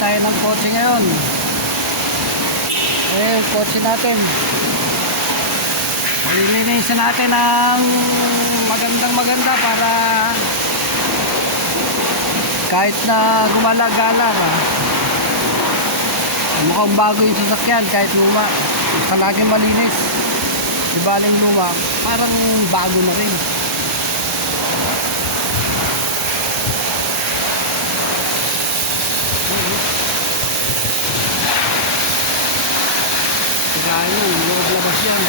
tayo ng kotse ngayon. Kotse natin. Lilinisin natin ng maganda para kahit na gumala-gala ba, mukhang bago yung sasakyan kahit luma. Palagi malinis. Dibaling luma, parang bago na rin. Kaya yun, loob-labas yan.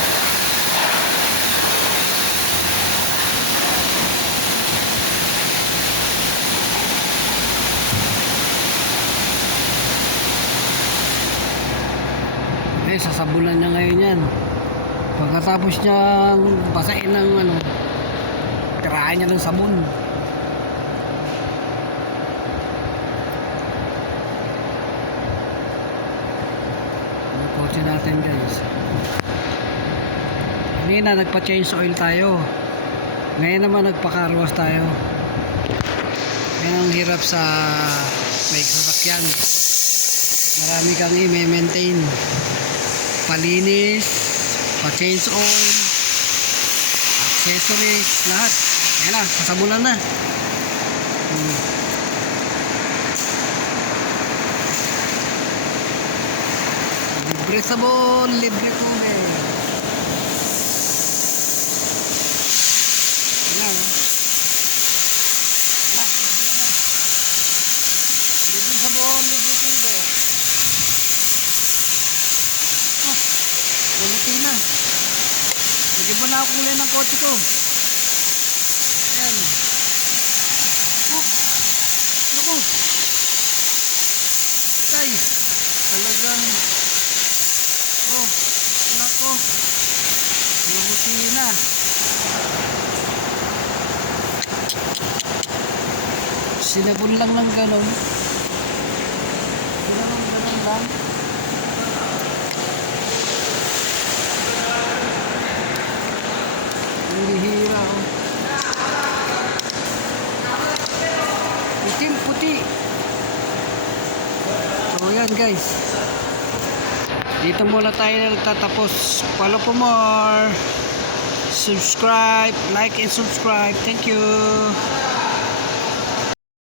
Sasabulan niya ngayon yan. Pagkatapos niya basain ng tirahan niya ng sabon. Ang kotse natin guys. Kanina nagpa-change oil tayo. Ngayon naman nagpa-carwash tayo. Yan ang hirap sa may sasakyan. Marami kang i-maintain. Palinis, pa-change oil, accessories, lahat. Ayan na, sasabunan na. Libre sabon, libre kume. Ayan na. Libre sabon, libre kume. Ulitin na. Hindi ba na ako kulay ng kotse ko? Ayan. Oh. Naku. Tay. Talagang. Oh. Naku. Ulitin na. Sinabon lang ng ganon. Ganon lang. Hihira oh. Puti. So yan guys. Dito muna tayo nagtatapos. Follow for more. Subscribe, like and subscribe. Thank you.